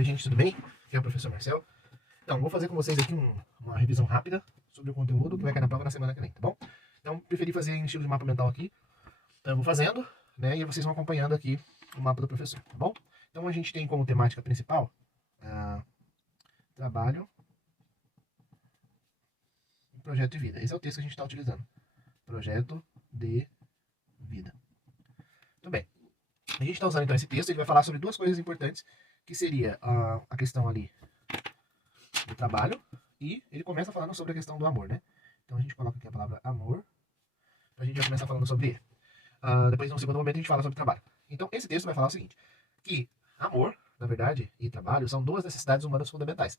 Oi, gente, tudo bem? Aqui é o professor Marcel. Então, vou fazer com vocês aqui uma revisão rápida sobre o conteúdo que vai cair na prova na semana que vem, tá bom? Então, preferi fazer em estilo de mapa mental aqui. Então, eu vou fazendo, né, e vocês vão acompanhando aqui o mapa do professor, tá bom? Então, a gente tem como temática principal trabalho, projeto de vida. Esse é o texto que a gente está utilizando. Projeto de vida. Muito bem. A gente está usando então esse texto, ele vai falar sobre duas coisas importantes, que seria a questão ali do trabalho, e ele começa falando sobre a questão do amor, né? Então a gente coloca aqui a palavra amor, a gente já começa falando sobre ele. Depois, num segundo momento, a gente fala sobre trabalho. Então esse texto vai falar o seguinte, que amor, na verdade, e trabalho são duas necessidades humanas fundamentais.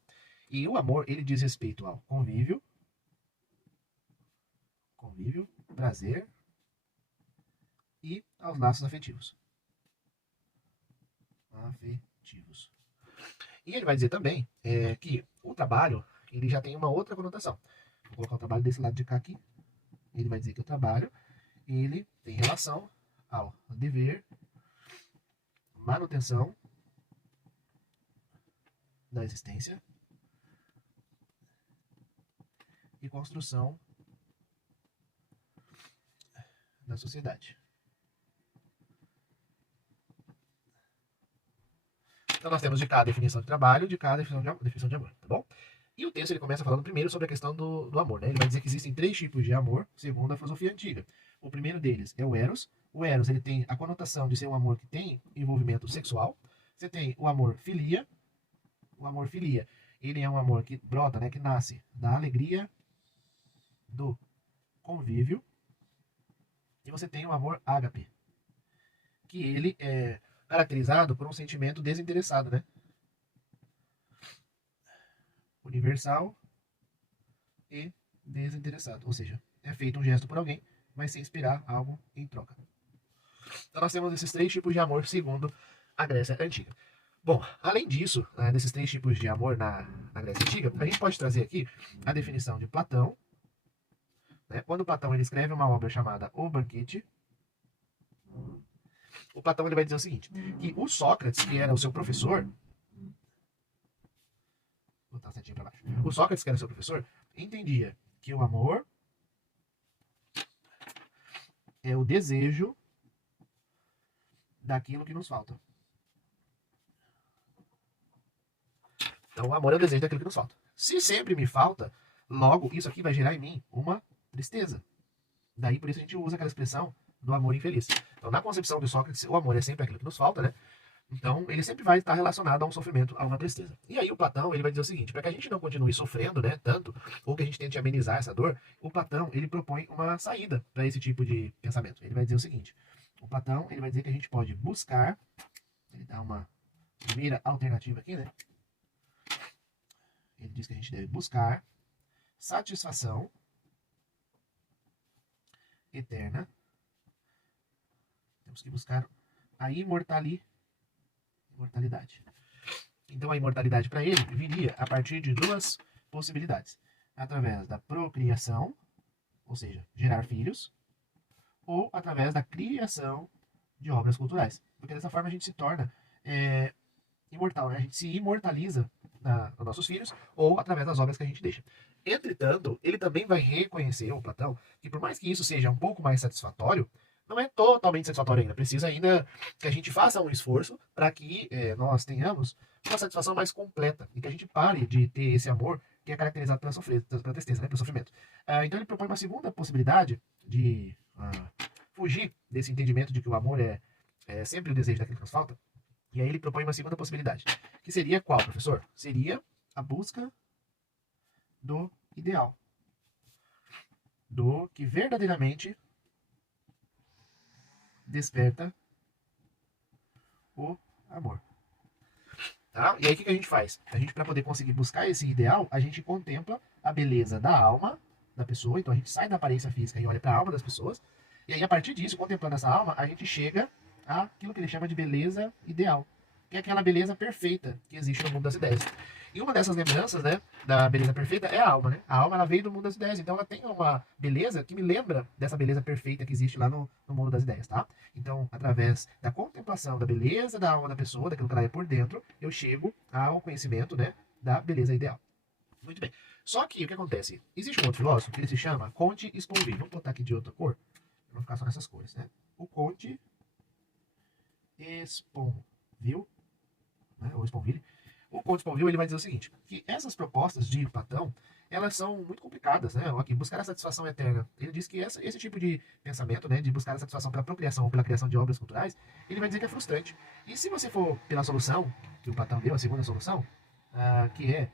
E o amor, ele diz respeito ao convívio, prazer e aos laços afetivos. E ele vai dizer também que o trabalho, ele já tem uma outra conotação. Vou colocar o trabalho desse lado de cá aqui. Ele vai dizer que o trabalho, ele tem relação ao dever, manutenção da existência e construção da sociedade. Então nós temos de cada definição de trabalho, de cada definição de amor, tá bom? E o texto ele começa falando primeiro sobre a questão do amor, né? Ele vai dizer que existem 3 tipos de amor, segundo a filosofia antiga. O primeiro deles é o eros. O eros ele tem a conotação de ser um amor que tem envolvimento sexual. Você tem o amor filia. O amor filia, ele é um amor que brota, né? Que nasce da alegria do convívio. E você tem o amor ágape, que ele é caracterizado por um sentimento desinteressado, né? Universal e desinteressado. Ou seja, é feito um gesto por alguém, mas sem esperar algo em troca. Então nós temos esses 3 tipos de amor segundo a Grécia Antiga. Bom, além disso, desses 3 tipos de amor na Grécia Antiga, a gente pode trazer aqui a definição de Platão. Né? Quando Platão ele escreve uma obra chamada O Banquete, o Platão ele vai dizer o seguinte, que o Sócrates, que era o seu professor, vou botar a setinha para baixo, o Sócrates, que era o seu professor, entendia que o amor é o desejo daquilo que nos falta. Então o amor é o desejo daquilo que nos falta. Se sempre me falta, logo isso aqui vai gerar em mim uma tristeza. Daí por isso a gente usa aquela expressão do amor infeliz. Então, na concepção de Sócrates, o amor é sempre aquilo que nos falta, né? Então, ele sempre vai estar relacionado a um sofrimento, a uma tristeza. E aí o Platão, ele vai dizer o seguinte, para que a gente não continue sofrendo, né, tanto, ou que a gente tente amenizar essa dor, o Platão, ele propõe uma saída para esse tipo de pensamento. Ele vai dizer o seguinte, o Platão, ele vai dizer que a gente pode buscar, ele dá uma primeira alternativa aqui, né? Ele diz que a gente deve buscar satisfação eterna. Temos que buscar a imortalidade. Então a imortalidade para ele viria a partir de 2 possibilidades. Através da procriação, ou seja, gerar filhos, ou através da criação de obras culturais. Porque dessa forma a gente se torna imortal, né? A gente se imortaliza nos nossos filhos ou através das obras que a gente deixa. Entretanto, ele também vai reconhecer, o Platão, que por mais que isso seja um pouco mais satisfatório, não é totalmente satisfatório ainda. Precisa ainda que a gente faça um esforço para que nós tenhamos uma satisfação mais completa e que a gente pare de ter esse amor que é caracterizado pela tristeza, né, pelo sofrimento. Então ele propõe uma segunda possibilidade de fugir desse entendimento de que o amor é sempre o desejo daquilo que nos falta. E aí ele propõe uma segunda possibilidade, que seria qual, professor? Seria a busca do ideal, do que verdadeiramente desperta o amor. Tá? E aí o que a gente faz? A gente, para poder conseguir buscar esse ideal, a gente contempla a beleza da alma da pessoa, então a gente sai da aparência física e olha para a alma das pessoas, e aí a partir disso, contemplando essa alma, a gente chega àquilo que ele chama de beleza ideal. que é aquela beleza perfeita que existe no mundo das ideias. E uma dessas lembranças, né, da beleza perfeita é a alma, né? A alma, ela veio do mundo das ideias, então ela tem uma beleza que me lembra dessa beleza perfeita que existe lá no mundo das ideias, tá? Então, através da contemplação da beleza da alma da pessoa, daquilo que ela é por dentro, eu chego ao conhecimento, né, da beleza ideal. Muito bem. Só que o que acontece? Existe um outro filósofo que ele se chama Comte Sponville. Vamos botar aqui de outra cor, para não ficar só nessas cores, né? O Comte Sponville, né, ou Sponville. O Comte Sponville, ele vai dizer o seguinte, que essas propostas de Platão, elas são muito complicadas, né? Aqui, buscar a satisfação eterna. Ele diz que esse tipo de pensamento, né, de buscar a satisfação pela procriação ou pela criação de obras culturais, ele vai dizer que é frustrante. E se você for pela solução que o Platão deu, a segunda solução, que é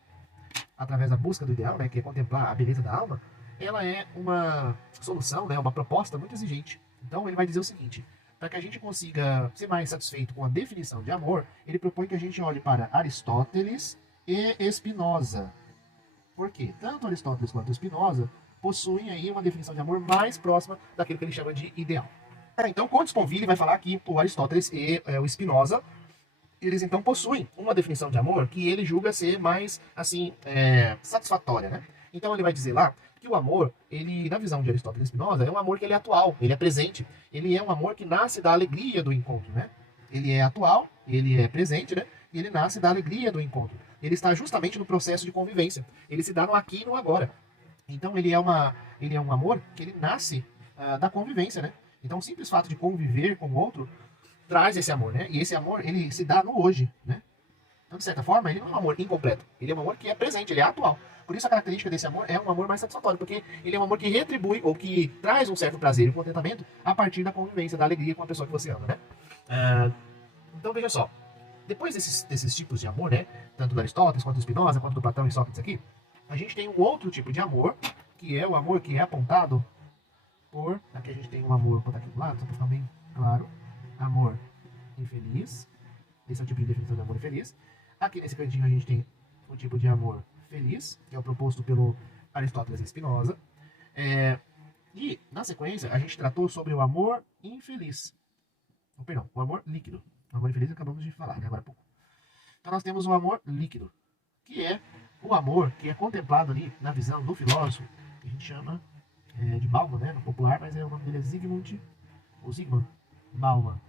através da busca do ideal, né, que é contemplar a beleza da alma, ela é uma solução, né, uma proposta muito exigente. Então ele vai dizer o seguinte, para que a gente consiga ser mais satisfeito com a definição de amor, ele propõe que a gente olhe para Aristóteles e Spinoza. Por quê? Tanto Aristóteles quanto Spinoza possuem aí uma definição de amor mais próxima daquilo que ele chama de ideal. Então, Comte Sponville vai falar que o Aristóteles e o Spinoza, eles então possuem uma definição de amor que ele julga ser mais, assim, satisfatória, né? Então ele vai dizer lá que o amor, ele, na visão de Aristóteles e Spinoza, é um amor que ele é atual, ele é presente. Ele é um amor que nasce da alegria do encontro, né? Ele é atual, ele é presente, né? E ele nasce da alegria do encontro. Ele está justamente no processo de convivência. Ele se dá no aqui e no agora. Então ele é um amor que ele nasce da convivência, né? Então o simples fato de conviver com o outro traz esse amor, né? E esse amor, ele se dá no hoje, né? Então, de certa forma, ele não é um amor incompleto. Ele é um amor que é presente, ele é atual. Por isso a característica desse amor é um amor mais satisfatório, porque ele é um amor que retribui ou que traz um certo prazer e um contentamento a partir da convivência, da alegria com a pessoa que você ama, né? Então, veja só. Depois desses tipos de amor, né? Tanto do Aristóteles, quanto do Spinoza, quanto do Platão e Sócrates aqui, a gente tem um outro tipo de amor, que é o amor que é apontado por... Aqui a gente tem um amor, vou botar aqui do lado, só para ficar bem claro. Amor infeliz. Esse é o tipo de definição de amor infeliz. Aqui nesse cantinho a gente tem o tipo de amor feliz, que é o proposto pelo Aristóteles e Spinoza. E, na sequência, a gente tratou sobre o amor infeliz. Perdão, o amor líquido. O amor infeliz acabamos de falar, né, agora há pouco. Então nós temos o amor líquido, que é o amor que é contemplado ali na visão do filósofo, que a gente chama de Bauman, né, no popular, mas o nome dele é Zygmunt Bauman.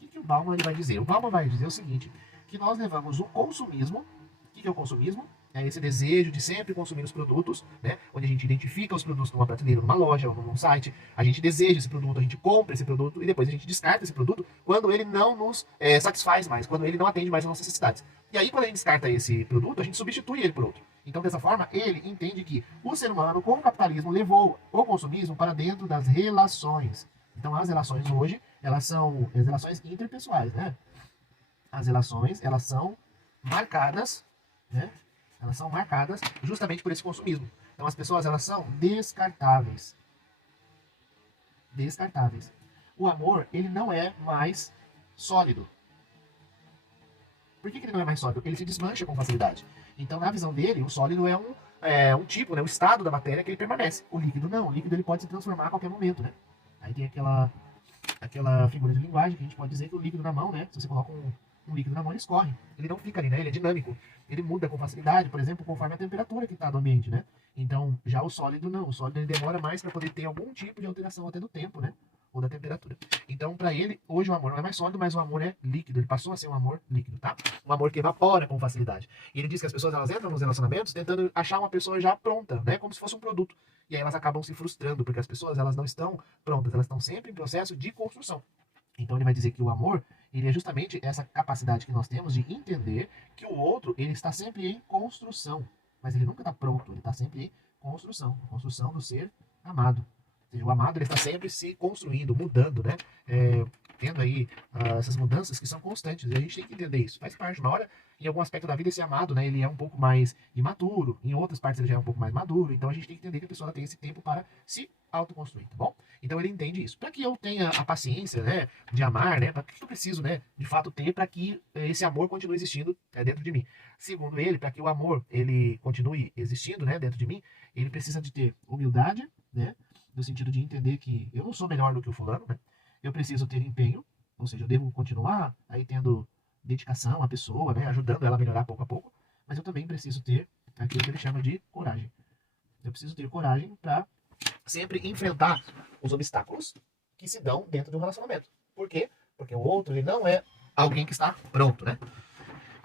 O que o Bauman ele vai dizer? O Bauman vai dizer o seguinte, que nós levamos o consumismo. O que é o consumismo? É esse desejo de sempre consumir os produtos, né? Onde a gente identifica os produtos numa prateleira, numa loja ou num site, a gente deseja esse produto, a gente compra esse produto e depois a gente descarta esse produto quando ele não nos satisfaz mais, quando ele não atende mais às nossas necessidades. E aí, quando a gente descarta esse produto, a gente substitui ele por outro. Então, dessa forma, ele entende que o ser humano, com o capitalismo, levou o consumismo para dentro das relações. Então, as relações hoje, elas são as relações interpessoais, né? As relações, elas são marcadas, né? Elas são marcadas justamente por esse consumismo. Então, as pessoas, elas são descartáveis. Descartáveis. O amor, ele não é mais sólido. Por que ele não é mais sólido? Ele se desmancha com facilidade. Então, na visão dele, o sólido é um tipo, né, um estado da matéria que ele permanece. O líquido não. O líquido ele pode se transformar a qualquer momento, né? Aí tem aquela figura de linguagem que a gente pode dizer que o líquido na mão, né? Se você coloca um líquido na mão, ele escorre. Ele não fica ali, né? Ele é dinâmico. Ele muda com facilidade, por exemplo, conforme a temperatura que está do ambiente, né? Então, já o sólido não. O sólido ele demora mais para poder ter algum tipo de alteração até do tempo, né? Ou da temperatura. Então, para ele, hoje o amor não é mais sólido, mas o amor é líquido. Ele passou a ser um amor líquido, tá? Um amor que evapora com facilidade. E ele diz que as pessoas, elas entram nos relacionamentos tentando achar uma pessoa já pronta, né? Como se fosse um produto. E aí elas acabam se frustrando, porque as pessoas, elas não estão prontas. Elas estão sempre em processo de construção. Então ele vai dizer que o amor, ele é justamente essa capacidade que nós temos de entender que o outro, ele está sempre em construção. Mas ele nunca está pronto, ele está sempre em construção. Construção do ser amado. Ou seja, o amado, ele está sempre se construindo, mudando, né? Tendo aí essas mudanças que são constantes. E a gente tem que entender isso. Faz parte. Uma hora, em algum aspecto da vida, esse amado, né? Ele é um pouco mais imaturo. Em outras partes, ele já é um pouco mais maduro. Então a gente tem que entender que a pessoa tem esse tempo para se autoconstruir, tá bom? Então ele entende isso. Para que eu tenha a paciência, né, de amar, né, para que eu preciso, né, de fato ter para que esse amor continue existindo dentro de mim. Segundo ele, para que o amor ele continue existindo, né, dentro de mim, ele precisa de ter humildade, né, no sentido de entender que eu não sou melhor do que o fulano, né? Eu preciso ter empenho, ou seja, eu devo continuar aí tendo dedicação à pessoa, né, ajudando ela a melhorar pouco a pouco, mas eu também preciso ter aquilo que ele chama de coragem. Eu preciso ter coragem para sempre enfrentar os obstáculos que se dão dentro de um relacionamento. Por quê? Porque o outro, ele não é alguém que está pronto, né?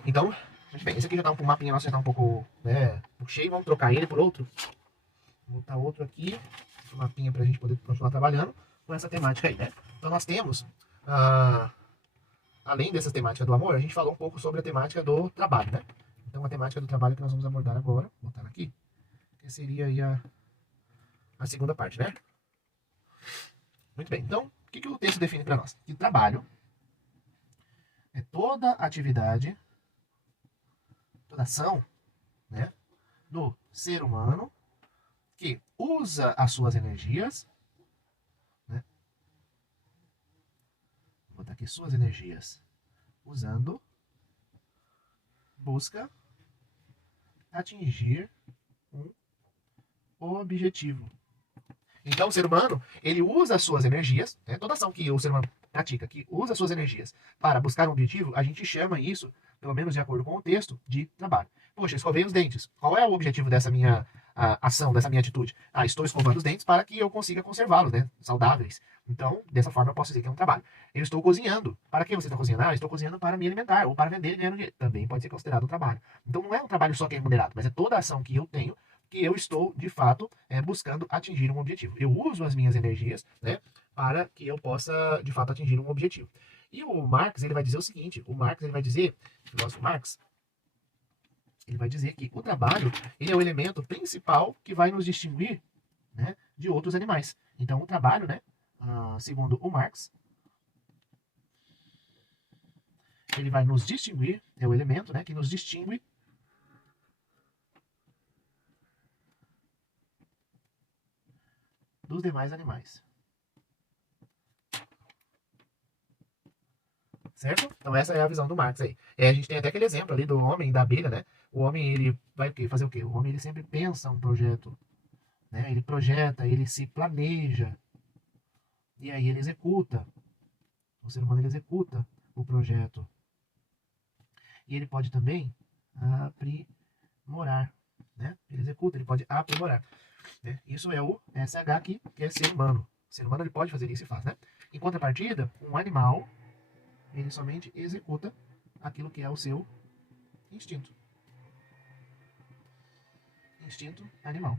Então, muito bem, esse aqui já tá um mapinha nosso já tá um pouco, né, um pouco cheio, vamos trocar ele por outro. Vou botar outro aqui, um mapinha pra gente poder continuar trabalhando com essa temática aí, né? Então nós temos, além dessa temática do amor, a gente falou um pouco sobre a temática do trabalho, né? Então a temática do trabalho que nós vamos abordar agora, vou botar aqui, que seria aí a segunda parte, né? Muito bem, então, o que o texto define para nós? Que trabalho é toda atividade, toda ação, né, do ser humano que usa as suas energias, né? Vou botar aqui suas energias, usando, busca atingir um objetivo. Então, o ser humano, ele usa as suas energias, né? Toda ação que o ser humano pratica, que usa as suas energias para buscar um objetivo, a gente chama isso, pelo menos de acordo com o texto, de trabalho. Poxa, escovei os dentes. Qual é o objetivo dessa minha ação, dessa minha atitude? Estou escovando os dentes para que eu consiga conservá-los, né? Saudáveis. Então, dessa forma, eu posso dizer que é um trabalho. Eu estou cozinhando. Para que você está cozinhando? Eu estou cozinhando para me alimentar ou para vender e ganhar dinheiro. Também pode ser considerado um trabalho. Então, não é um trabalho só que é remunerado, mas é toda a ação que eu tenho que eu estou, de fato, buscando atingir um objetivo. Eu uso as minhas energias, né, para que eu possa, de fato, atingir um objetivo. E o Marx, ele vai dizer o seguinte, o Marx, ele vai dizer, o filósofo Marx, ele vai dizer que o trabalho, ele é o elemento principal que vai nos distinguir, né, de outros animais. Então, o trabalho, né, segundo o Marx, ele vai nos distinguir, é o elemento, né, que nos distingue dos demais animais. Certo? Então essa é a visão do Marx aí. A gente tem até aquele exemplo ali do homem e da abelha, né? O homem, ele vai o quê? Fazer o quê? O homem, ele sempre pensa um projeto, né? Ele projeta, ele se planeja, e aí ele executa. O ser humano, ele executa o projeto. E ele pode também aprimorar, né? Ele executa, ele pode aprimorar. Né? Isso é o SH aqui, que é ser humano. O ser humano, ele pode fazer isso e faz, né? Em contrapartida, um animal, ele somente executa aquilo que é o seu instinto. Instinto animal.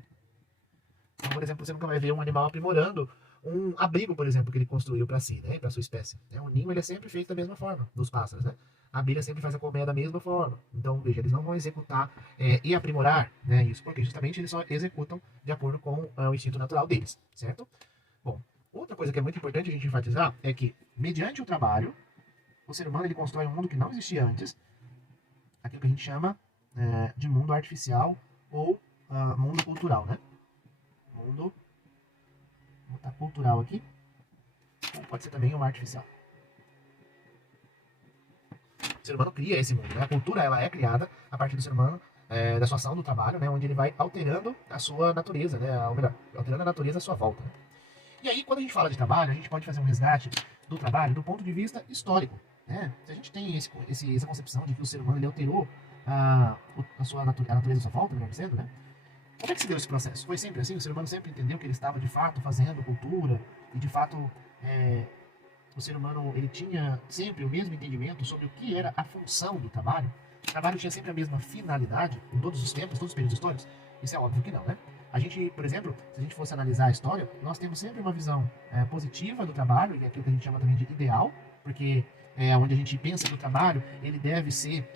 Então, por exemplo, você nunca vai ver um animal aprimorando um abrigo, por exemplo, que ele construiu para si, né, para sua espécie. O ninho, ele é sempre feito da mesma forma, dos pássaros, né? A abelha sempre faz a colmeia da mesma forma. Então, veja, eles não vão executar e aprimorar, né, isso, porque justamente eles só executam de acordo com o instinto natural deles, certo? Bom, outra coisa que é muito importante a gente enfatizar é que, mediante o trabalho, o ser humano, ele constrói um mundo que não existia antes, aquilo que a gente chama de mundo artificial ou mundo cultural, né? Mundo, vou botar cultural aqui, ou pode ser também um artificial. O ser humano cria esse mundo, né? A cultura, ela é criada a partir do ser humano, da sua ação do trabalho, né? Onde ele vai alterando a sua natureza, né? Ou melhor, alterando a natureza à sua volta, né? E aí, quando a gente fala de trabalho, a gente pode fazer um resgate do trabalho do ponto de vista histórico. Né? Se a gente tem essa concepção de que o ser humano, ele alterou a natureza à sua volta, melhor dizendo, né? Como é que se deu esse processo? Foi sempre assim? O ser humano sempre entendeu que ele estava, de fato, fazendo cultura e, de fato, o ser humano, ele tinha sempre o mesmo entendimento sobre o que era a função do trabalho? O trabalho tinha sempre a mesma finalidade em todos os tempos, todos os períodos históricos? Isso é óbvio que não, né? A gente, por exemplo, se a gente fosse analisar a história, nós temos sempre uma visão positiva do trabalho, e é aquilo que a gente chama também de ideal, porque é onde a gente pensa que o trabalho, ele deve ser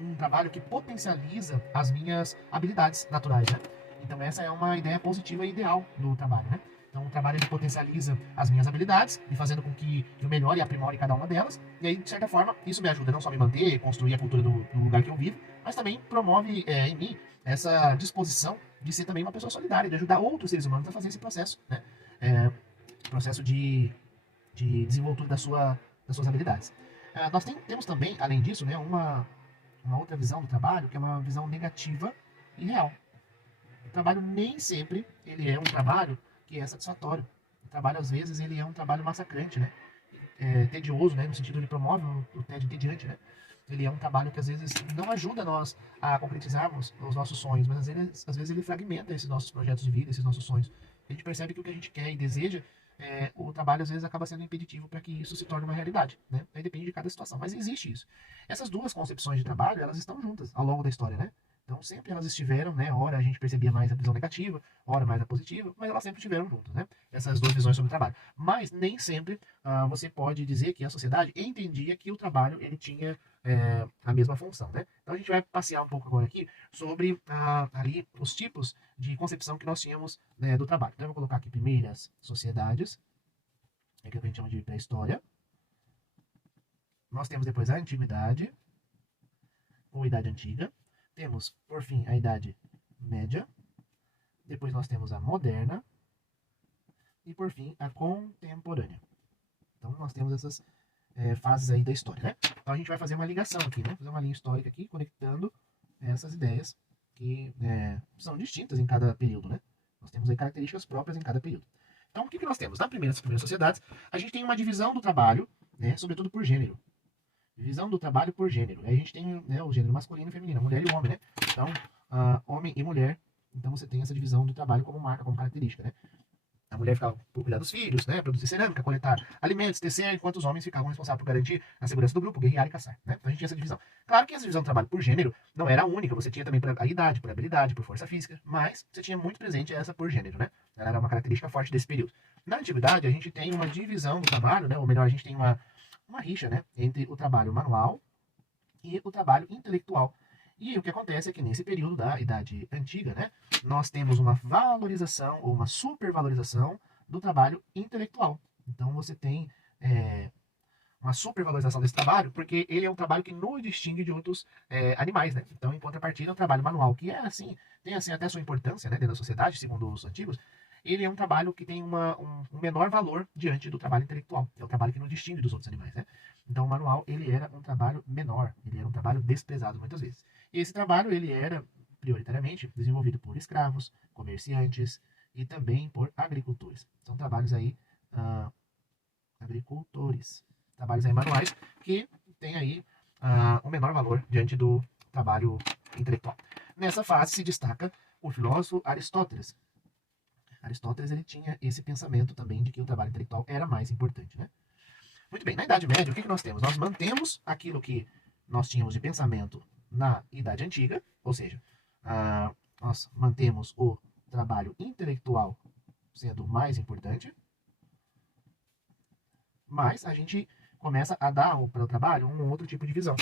um trabalho que potencializa as minhas habilidades naturais, né? Então essa é uma ideia positiva e ideal do trabalho, né? Então o trabalho, ele potencializa as minhas habilidades e fazendo com que eu melhore e aprimore cada uma delas. E aí, de certa forma, isso me ajuda não só a me manter, construir a cultura do lugar que eu vivo, mas também promove em mim essa disposição de ser também uma pessoa solidária, de ajudar outros seres humanos a fazer esse processo, né? Processo de desenvoltura das suas habilidades. Nós temos também, além disso, né, uma outra visão do trabalho, que é uma visão negativa e real. O trabalho nem sempre ele é um trabalho que é satisfatório. O trabalho, às vezes, ele é um trabalho massacrante, né? tedioso, né? No sentido ele promove o tédio entediante, né? Ele é um trabalho que às vezes não ajuda nós a concretizarmos os nossos sonhos, mas às vezes ele fragmenta esses nossos projetos de vida, esses nossos sonhos. A gente percebe que o que a gente quer e deseja, o trabalho às vezes acaba sendo impeditivo para que isso se torne uma realidade, né? Aí depende de cada situação, mas existe isso. Essas duas concepções de trabalho, elas estão juntas ao longo da história, né? Então sempre elas estiveram, né? Ora a gente percebia mais a visão negativa, ora mais a positiva, mas elas sempre estiveram juntas, né? Essas duas visões sobre o trabalho. Mas nem sempre você pode dizer que a sociedade entendia que o trabalho ele tinha a mesma função, né? Então a gente vai passear um pouco agora aqui sobre ali os tipos de concepção que nós tínhamos, né, do trabalho. Então eu vou colocar aqui primeiras sociedades, que a gente chama de pré-história. Nós temos depois a antiguidade, ou idade antiga. Temos, por fim, a idade média. Depois nós temos a moderna. E, por fim, a contemporânea. Então, nós temos essas fases aí da história, né? Então, a gente vai fazer uma ligação aqui, né? Fazer uma linha histórica aqui, conectando essas ideias que são distintas em cada período, né? Nós temos aí características próprias em cada período. Então, o que nós temos? Nas primeiras sociedades, a gente tem uma divisão do trabalho, né? Sobretudo por gênero. Divisão do trabalho por gênero. Aí a gente tem, né, o gênero masculino e feminino, a mulher e o homem, né? Então, homem e mulher. Então você tem essa divisão do trabalho como marca, como característica, né? A mulher ficava por cuidar dos filhos, né? Produzir cerâmica, coletar alimentos, tecer, enquanto os homens ficavam responsáveis por garantir a segurança do grupo, guerrear e caçar, né? Então a gente tinha essa divisão. Claro que essa divisão do trabalho por gênero não era a única. Você tinha também por a idade, por habilidade, por força física, mas você tinha muito presente essa por gênero, né? Ela era uma característica forte desse período. Na antiguidade, a gente tem uma divisão do trabalho, né? Ou melhor, a gente tem uma rixa, né? Entre o trabalho manual e o trabalho intelectual. E o que acontece é que nesse período da Idade Antiga, né, nós temos uma valorização ou uma supervalorização do trabalho intelectual. Então você tem uma supervalorização desse trabalho, porque ele é um trabalho que nos distingue de outros animais, né? Então, em contrapartida, o trabalho manual, que assim, tem assim até sua importância, né, dentro da sociedade, segundo os antigos, ele é um trabalho que tem um menor valor diante do trabalho intelectual. É o trabalho que nos distingue dos outros animais, né? Então, o manual, ele era um trabalho menor, ele era um trabalho desprezado muitas vezes. E esse trabalho, ele era, prioritariamente, desenvolvido por escravos, comerciantes e também por agricultores. São trabalhos aí, agricultores, trabalhos aí manuais, que têm aí um menor valor diante do trabalho intelectual. Nessa fase se destaca o filósofo Aristóteles. Aristóteles ele tinha esse pensamento também de que o trabalho intelectual era mais importante, né? Muito bem, na Idade Média, o que nós temos? Nós mantemos aquilo que nós tínhamos de pensamento na Idade Antiga, ou seja, nós mantemos o trabalho intelectual sendo mais importante, mas a gente começa a dar para o trabalho um outro tipo de visão.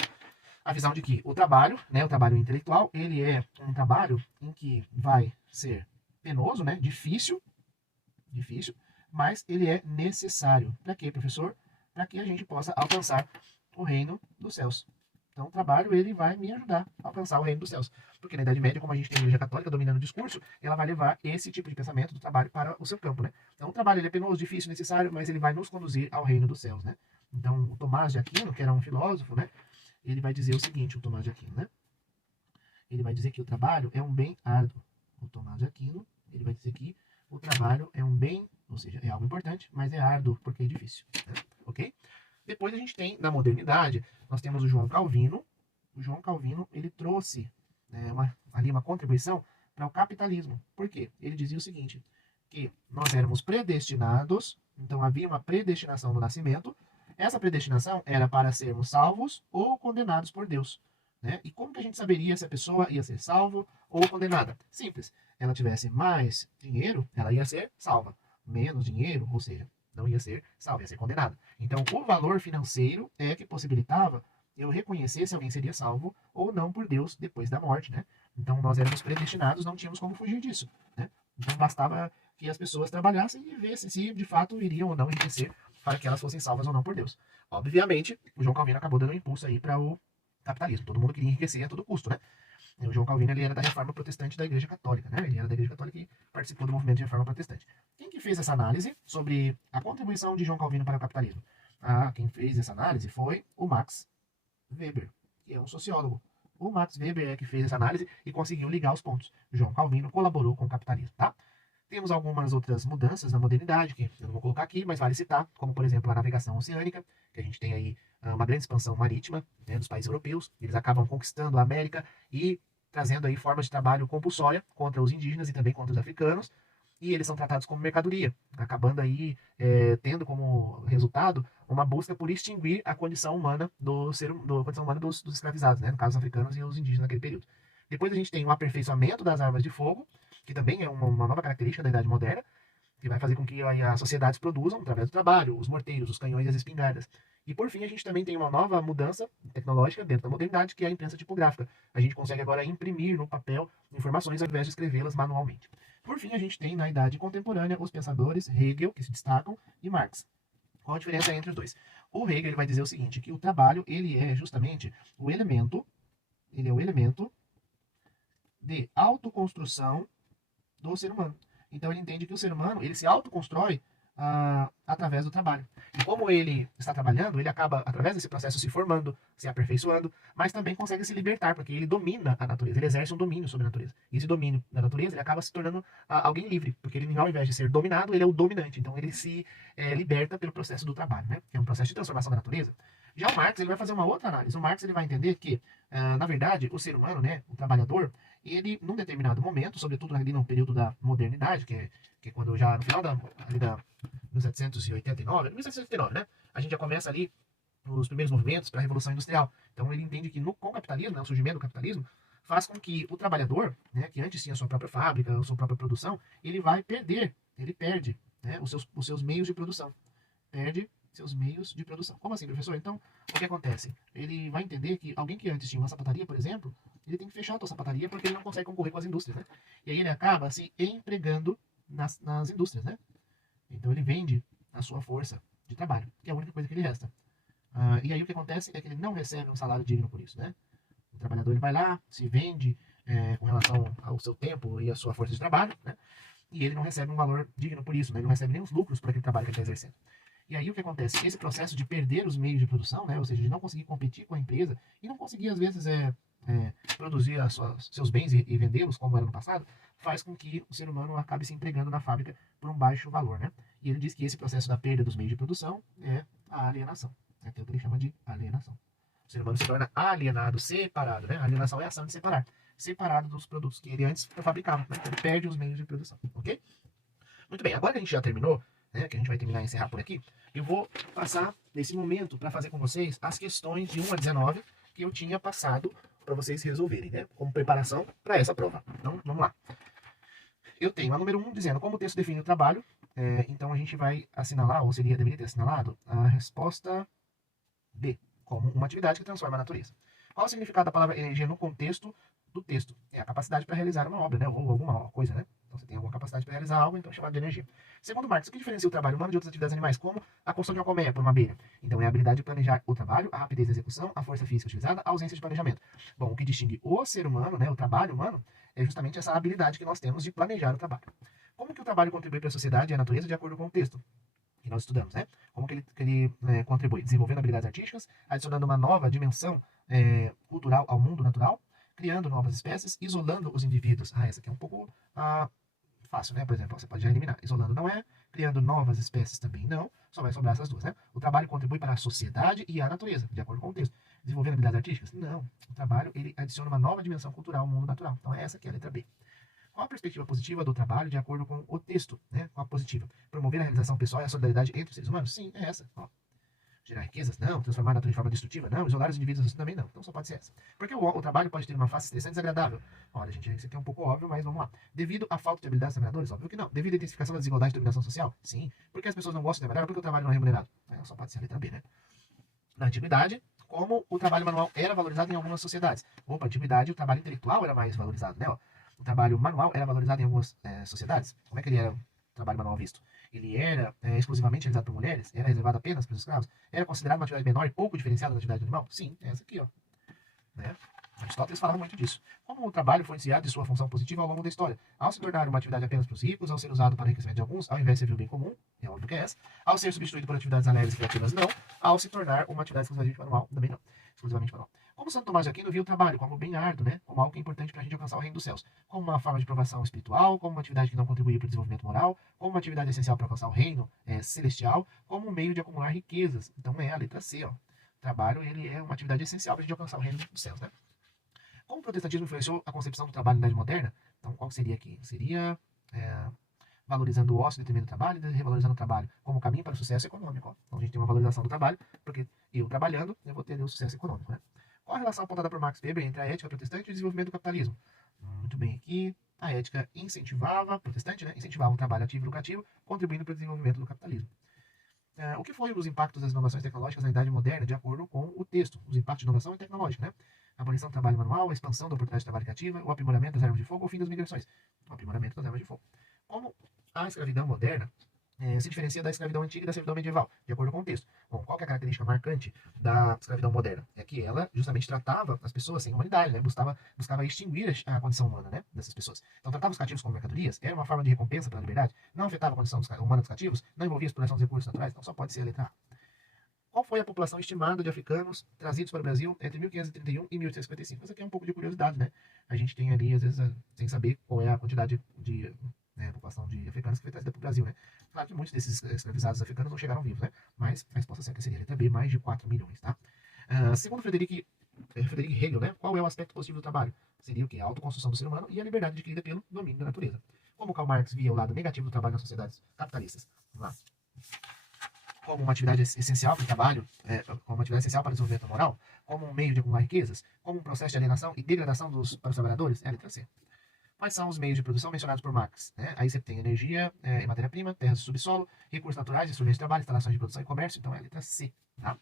A visão de que o trabalho, né, o trabalho intelectual, ele é um trabalho em que vai ser penoso, né, difícil, mas ele é necessário. Para quê, professor? Para que a gente possa alcançar o reino dos céus. Então, o trabalho, ele vai me ajudar a alcançar o reino dos céus. Porque na Idade Média, como a gente tem a Igreja Católica dominando o discurso, ela vai levar esse tipo de pensamento do trabalho para o seu campo, né? Então, o trabalho ele é penoso, difícil, necessário, mas ele vai nos conduzir ao reino dos céus, né? Então, o Tomás de Aquino, que era um filósofo, né? Ele vai dizer o seguinte, o Tomás de Aquino, né? Ele vai dizer que o trabalho é um bem árduo. O Tomás de Aquino, ele vai dizer que o trabalho é um bem, ou seja, é algo importante, mas é árduo porque é difícil, né? Ok? Depois a gente tem, na modernidade, nós temos o João Calvino. O João Calvino, ele trouxe uma contribuição para o capitalismo. Por quê? Ele dizia o seguinte, que nós éramos predestinados, então havia uma predestinação do nascimento. Essa predestinação era para sermos salvos ou condenados por Deus, né? E como que a gente saberia se a pessoa ia ser salvo ou condenada? Simples. Ela tivesse mais dinheiro, ela ia ser salva. Menos dinheiro, ou seja, não ia ser salva, ia ser condenada. Então, o valor financeiro é que possibilitava eu reconhecer se alguém seria salvo ou não por Deus depois da morte, né? Então, nós éramos predestinados, não tínhamos como fugir disso, né? Então, bastava que as pessoas trabalhassem e vissem se de fato iriam ou não enriquecer para que elas fossem salvas ou não por Deus. Obviamente, o João Calvino acabou dando um impulso aí para o capitalismo. Todo mundo queria enriquecer a todo custo, né? E o João Calvino ele era da reforma protestante da Igreja Católica, né? Ele era da Igreja Católica e participou do movimento de reforma protestante. Quem que fez essa análise sobre a contribuição de João Calvino para o capitalismo? Quem fez essa análise foi o Max Weber, que é um sociólogo. O Max Weber é que fez essa análise e conseguiu ligar os pontos. João Calvino colaborou com o capitalismo, tá? Temos algumas outras mudanças na modernidade, que eu não vou colocar aqui, mas vale citar, como por exemplo a navegação oceânica, que a gente tem aí uma grande expansão marítima, né, dos países europeus. Eles acabam conquistando a América e trazendo aí formas de trabalho compulsória contra os indígenas e também contra os africanos, e eles são tratados como mercadoria, acabando aí tendo como resultado uma busca por extinguir a condição humana condição humana dos escravizados, né, no caso os africanos e os indígenas naquele período. Depois a gente tem o aperfeiçoamento das armas de fogo, que também é uma nova característica da Idade Moderna, que vai fazer com que as sociedades produzam, através do trabalho, os morteiros, os canhões e as espingardas. E por fim, a gente também tem uma nova mudança tecnológica dentro da modernidade, que é a imprensa tipográfica. A gente consegue agora imprimir no papel informações ao invés de escrevê-las manualmente. Por fim, a gente tem na Idade Contemporânea os pensadores Hegel, que se destacam, e Marx. Qual a diferença entre os dois? O Hegel ele vai dizer o seguinte, que o trabalho ele é justamente o elemento de autoconstrução do ser humano. Então ele entende que o ser humano ele se autoconstrói através do trabalho. E como ele está trabalhando, ele acaba, através desse processo, se formando, se aperfeiçoando, mas também consegue se libertar, porque ele domina a natureza, ele exerce um domínio sobre a natureza. E esse domínio da natureza, ele acaba se tornando alguém livre, porque ele, ao invés de ser dominado, ele é o dominante. Então ele se liberta pelo processo do trabalho, né? Que é um processo de transformação da natureza. Já o Marx ele vai fazer uma outra análise. O Marx ele vai entender que, na verdade, o ser humano, né, o trabalhador, ele, num determinado momento, sobretudo ali no período da modernidade, que é quando já no final da 1789, né, a gente já começa ali os primeiros movimentos para a Revolução Industrial. Então ele entende que com o capitalismo, né, o surgimento do capitalismo, faz com que o trabalhador, né, que antes tinha sua própria fábrica, a sua própria produção, ele perde, né, os seus meios de produção. Perde seus meios de produção. Como assim, professor? Então, o que acontece? Ele vai entender que alguém que antes tinha uma sapataria, por exemplo, ele tem que fechar a sua sapataria porque ele não consegue concorrer com as indústrias, né? E aí ele acaba se empregando nas indústrias, né? Então ele vende a sua força de trabalho, que é a única coisa que ele resta. E aí o que acontece é que ele não recebe um salário digno por isso, né? O trabalhador ele vai lá, se vende com relação ao seu tempo e à sua força de trabalho, né? E ele não recebe um valor digno por isso, né? Ele não recebe nem os lucros por aquele trabalho que ele está exercendo. E aí o que acontece? Esse processo de perder os meios de produção, né? Ou seja, de não conseguir competir com a empresa e não conseguir, às vezes, produzir seus bens e vendê-los, como era no passado, faz com que o ser humano acabe se empregando na fábrica por um baixo valor, né? E ele diz que esse processo da perda dos meios de produção é a alienação. É o que ele chama de alienação. O ser humano se torna alienado, separado, né? A alienação é a ação de separar. Separado dos produtos que ele antes fabricava, né? Então ele perde os meios de produção, ok? Muito bem, agora que a gente já terminou, né, que a gente vai terminar e encerrar por aqui, eu vou passar nesse momento para fazer com vocês as questões de 1 a 19 que eu tinha passado para vocês resolverem, né, como preparação para essa prova. Então, vamos lá. Eu tenho a número 1 dizendo como o texto define o trabalho, então a gente vai assinalar, ou deveria ter assinalado, a resposta B, como uma atividade que transforma a natureza. Qual o significado da palavra energia no contexto do texto? É a capacidade para realizar uma obra, né, ou alguma coisa, né? Então você tem alguma capacidade para realizar algo, então é chamado de energia. Segundo Marx, o que diferencia o trabalho humano de outras atividades animais, como a construção de uma colmeia por uma abelha? Então é a habilidade de planejar o trabalho, a rapidez da execução, a força física utilizada, a ausência de planejamento. Bom, o que distingue o ser humano, né, o trabalho humano, é justamente essa habilidade que nós temos de planejar o trabalho. Como que o trabalho contribui para a sociedade e a natureza de acordo com o texto que nós estudamos, né? Como que ele contribui? Desenvolvendo habilidades artísticas, adicionando uma nova dimensão cultural ao mundo natural, criando novas espécies, isolando os indivíduos. Essa aqui é um pouco fácil, né? Por exemplo, você pode já eliminar. Isolando não é, criando novas espécies também não, só vai sobrar essas duas, né? O trabalho contribui para a sociedade e a natureza, de acordo com o texto. Desenvolvendo habilidades artísticas? Não. O trabalho, ele adiciona uma nova dimensão cultural ao mundo natural. Então, essa aqui é a letra B. Qual a perspectiva positiva do trabalho de acordo com o texto, né? Qual a positiva? Promover a realização pessoal e a solidariedade entre os seres humanos? Sim, é essa. Ó. Gerar riquezas? Não. Transformar a natureza de forma destrutiva? Não. Isolar os indivíduos? Também não. Então só pode ser essa. Porque o trabalho pode ter uma face estressante e desagradável. Olha, gente, isso aqui é um pouco óbvio, mas vamos lá. Devido à falta de habilidades trabalhadoras? Óbvio que não. Devido à intensificação da desigualdade e dominação social? Sim. Porque as pessoas não gostam de trabalhar? Porque o trabalho não é remunerado? Só pode ser a letra B, né? Na antiguidade, como o trabalho manual era valorizado em algumas sociedades. Na antiguidade, o trabalho intelectual era mais valorizado, né? Ó. O trabalho manual era valorizado em algumas sociedades. Como é que ele era o trabalho manual visto? Ele era exclusivamente realizado por mulheres? Era reservado apenas para os escravos? Era considerado uma atividade menor e pouco diferenciada da atividade animal? Sim, é essa aqui, ó. Né? Aristóteles falava muito disso. Como o trabalho foi desviado de sua função positiva ao longo da história? Ao se tornar uma atividade apenas para os ricos, ao ser usado para o enriquecimento de alguns, ao invés de servir o bem comum, é óbvio que é essa, ao ser substituído por atividades alegres e criativas, não, ao se tornar uma atividade exclusivamente manual, também não. Exclusivamente manual. Como Santo Tomás de Aquino viu o trabalho como bem árduo, né? Como algo que é importante para a gente alcançar o reino dos céus, como uma forma de provação espiritual, como uma atividade que não contribui para o desenvolvimento moral, como uma atividade essencial para alcançar o reino celestial, como um meio de acumular riquezas. Então é a letra C, ó. O trabalho, ele é uma atividade essencial para a gente alcançar o reino dos céus, né? Como o protestantismo influenciou a concepção do trabalho na Idade Moderna? Então, qual seria aqui? Seria valorizando o ócio em detrimento do trabalho e revalorizando o trabalho como caminho para o sucesso econômico. Ó. Então, a gente tem uma valorização do trabalho, porque eu trabalhando, eu vou ter o sucesso econômico, né? Qual a relação apontada por Max Weber entre a ética protestante e o desenvolvimento do capitalismo? Muito bem aqui. A ética incentivava, protestante, né? Incentivava o trabalho ativo e lucrativo, contribuindo para o desenvolvimento do capitalismo. O que foram os impactos das inovações tecnológicas na Idade Moderna, de acordo com o texto? Os impactos de inovação e tecnológica, né? A abolição do trabalho manual, a expansão da oportunidade de trabalho criativa, o aprimoramento das armas de fogo ou o fim das migrações. O aprimoramento das armas de fogo. Como a escravidão moderna se diferencia da escravidão antiga e da servidão medieval, de acordo com o texto. Bom, qual que é a característica marcante da escravidão moderna? É que ela justamente tratava as pessoas sem humanidade, né? Buscava extinguir a condição humana, né, dessas pessoas. Então, tratava os cativos como mercadorias, era uma forma de recompensa pela liberdade, não afetava a condição humana dos cativos, não envolvia a exploração dos recursos naturais, então só pode ser a letra A. Qual foi a população estimada de africanos trazidos para o Brasil entre 1531 e 1855? Isso aqui é um pouco de curiosidade, né? A gente tem ali, às vezes, sem saber qual é a quantidade de população de africanos que foi trazida para o Brasil, né? Claro que muitos desses escravizados africanos não chegaram vivos, né? Mas a resposta certa seria a letra B, mais de 4 milhões, tá? Segundo Frederic Hegel, né? Qual é o aspecto positivo do trabalho? Seria o quê? A autoconstrução do ser humano e a liberdade adquirida pelo domínio da natureza. Como Karl Marx via o lado negativo do trabalho nas sociedades capitalistas? Vamos lá. Como uma atividade essencial para o trabalho, como uma atividade essencial para o desenvolvimento moral, como um meio de acumular riquezas, como um processo de alienação e degradação para os trabalhadores? É a letra C. Quais são os meios de produção mencionados por Marx? Aí você tem energia e matéria-prima, terras de subsolo, recursos naturais, instrumentos de trabalho, instalações de produção e comércio. Então é a letra C. Tá?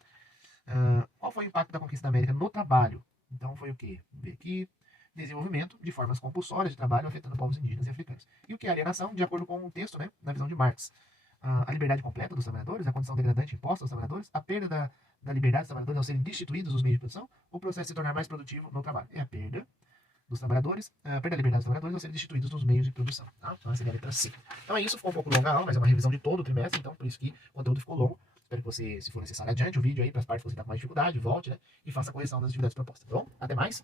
Qual foi o impacto da conquista da América no trabalho? Então foi o quê? Vamos ver aqui. Desenvolvimento de formas compulsórias de trabalho afetando povos indígenas e africanos. E o que é alienação? De acordo com o texto, né, na visão de Marx. A liberdade completa dos trabalhadores, a condição degradante imposta aos trabalhadores, a perda da liberdade dos trabalhadores ao serem destituídos dos meios de produção, o processo de se tornar mais produtivo no trabalho. É a perda dos trabalhadores, a perda da liberdade dos trabalhadores ao serem destituídos dos meios de produção. Tá? Então, essa seria a letra C. Então é isso, ficou um pouco longa a aula, mas é uma revisão de todo o trimestre, então por isso que o conteúdo ficou longo. Espero que você, se for necessário, adiante o vídeo aí para as partes que você está com mais dificuldade, volte, né, e faça a correção das atividades propostas. Tá bom? Até mais!